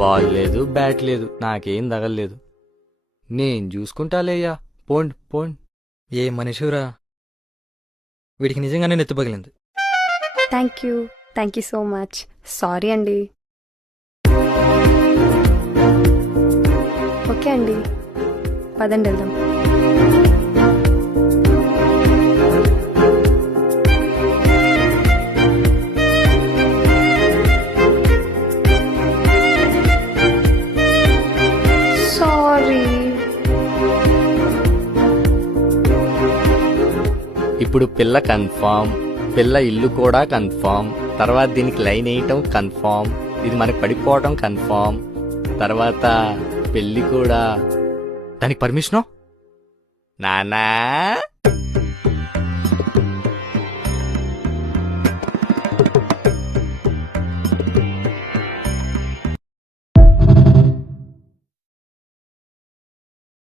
Ball లేదు, bat లేదు, నాకేం తగలలేదు. నేను చూసుకుంటాలేయ్యా, పోండి పోండి. ఏ మనిషిరా, వీడికి నిజంగానే నెత్తి పగిలింది. Thank you so much. Sorry అండి. ఓకే అండి, పదండి వెళ్దాం. సారీ. ఇప్పుడు పిల్ల కన్ఫామ్, పిల్ల ఇల్లు కూడా కన్ఫామ్, తర్వాత దీనికి లైన్ వేయటం కన్ఫామ్, ఇది మనకి పడిపోవటం కన్ఫామ్, తర్వాత పెళ్లి కూడా. దానికి పర్మిషను నానా.